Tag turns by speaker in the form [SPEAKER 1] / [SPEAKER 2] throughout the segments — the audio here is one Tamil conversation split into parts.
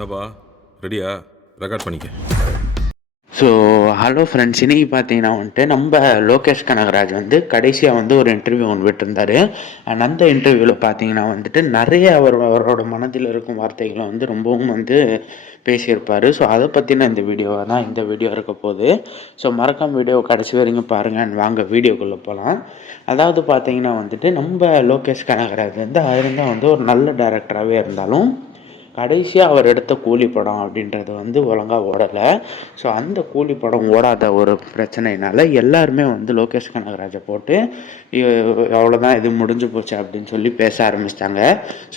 [SPEAKER 1] என்னப்பா? ரெடியா? ரெக்கார்ட் பண்ணிக்க.
[SPEAKER 2] ஸோ ஹலோ ஃப்ரெண்ட்ஸ் இன்னைக்கு பார்த்தீங்கன்னா வந்துட்டு நம்ம லோகேஷ் கனகராஜ் வந்து கடைசியாக வந்து ஒரு இன்டர்வியூ ஒன்று விட்டுருந்தாரு. அண்ட் அந்த இன்டர்வியூவில் பார்த்தீங்கன்னா வந்துட்டு நிறைய அவர் அவரோட மனதில் இருக்கும் வார்த்தைகளை வந்து ரொம்பவும் வந்து பேசியிருப்பார். ஸோ அதை பற்றின இந்த வீடியோ தான் இந்த வீடியோ இருக்க போகுது. ஸோ மறக்காம வீடியோ கடைசி வரைக்கும் பாருங்கள் அண்ட் வாங்க வீடியோக்குள்ளே போகலாம் அதாவது பார்த்தீங்கன்னா வந்துட்டு நம்ம லோகேஷ் கனகராஜ் வந்து இருந்தால் வந்து ஒரு நல்ல டேரக்டராகவே இருந்தாலும் கடைசியாக அவர் எடுத்த கூலி படம் அப்படின்றது வந்து ஒழுங்காக ஓடலை. ஸோ அந்த கூலி படம் ஓடாத ஒரு பிரச்சனைனால எல்லாருமே வந்து லோகேஷ் கனகராஜை போட்டு இ- அவ்வளோதான் இது முடிஞ்சு போச்சு அப்படின்னு சொல்லி பேச ஆரம்பிச்சிட்டாங்க.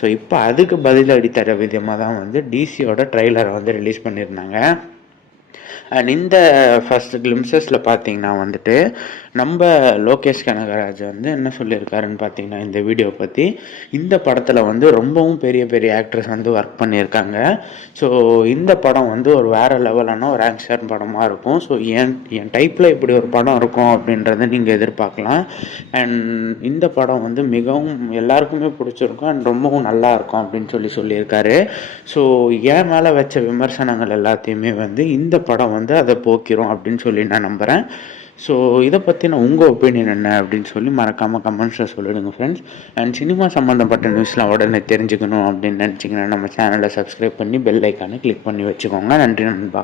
[SPEAKER 2] ஸோ இப்போ அதுக்கு பதிலடி தர விதமாக தான் வந்து டிசியோட ட்ரெய்லரை வந்து ரிலீஸ் பண்ணியிருந்தாங்க. அண்ட் இந்த ஃபர்ஸ்ட் கிளிம்சஸில் பார்த்தீங்கன்னா வந்துட்டு நம்ம லோகேஷ் கனகராஜ் வந்து என்ன சொல்லியிருக்காருன்னு பார்த்தீங்கன்னா இந்த வீடியோ பற்றி இந்த படத்தில் வந்து ரொம்பவும் பெரிய பெரிய ஆக்ட்ரஸ் வந்து ஒர்க் பண்ணியிருக்காங்க. ஸோ இந்த படம் வந்து ஒரு வேறு லெவலான ஒரு ஆக்ஷன் படமாக இருக்கும். ஸோ என் என் டைப்பில் இப்படி ஒரு படம் இருக்கும் அப்படின்றத நீங்கள் எதிர்பார்க்கலாம். அண்ட் இந்த படம் வந்து மிகவும் எல்லாருக்குமே பிடிச்சிருக்கும் அண்ட் ரொம்பவும் நல்லா இருக்கும் அப்படின்னு சொல்லி சொல்லியிருக்காரு. ஸோ என் மேலே வச்ச விமர்சனங்கள் எல்லாத்தையுமே வந்து இந்த படம் வந்து அதை போக்கிரும் அப்படின்னு சொல்லி நான் நம்புகிறேன் ஸோ இதை பற்றின உங்கள் ஒப்பீனியன் என்ன அப்படின்னு சொல்லி மறக்காமல் கமெண்ட்ஸில் சொல்லிடுங்க ஃப்ரெண்ட்ஸ் அண்ட் சினிமா சம்மந்தப்பட்ட நியூஸ்லாம் உடனே தெரிஞ்சுக்கணும் அப்படின்னு நினச்சிங்கன்னா நம்ம சேனலை சப்ஸ்கிரைப் பண்ணி பெல் ஐக்கானை கிளிக் பண்ணி வச்சுக்கோங்க. நன்றி நண்பா.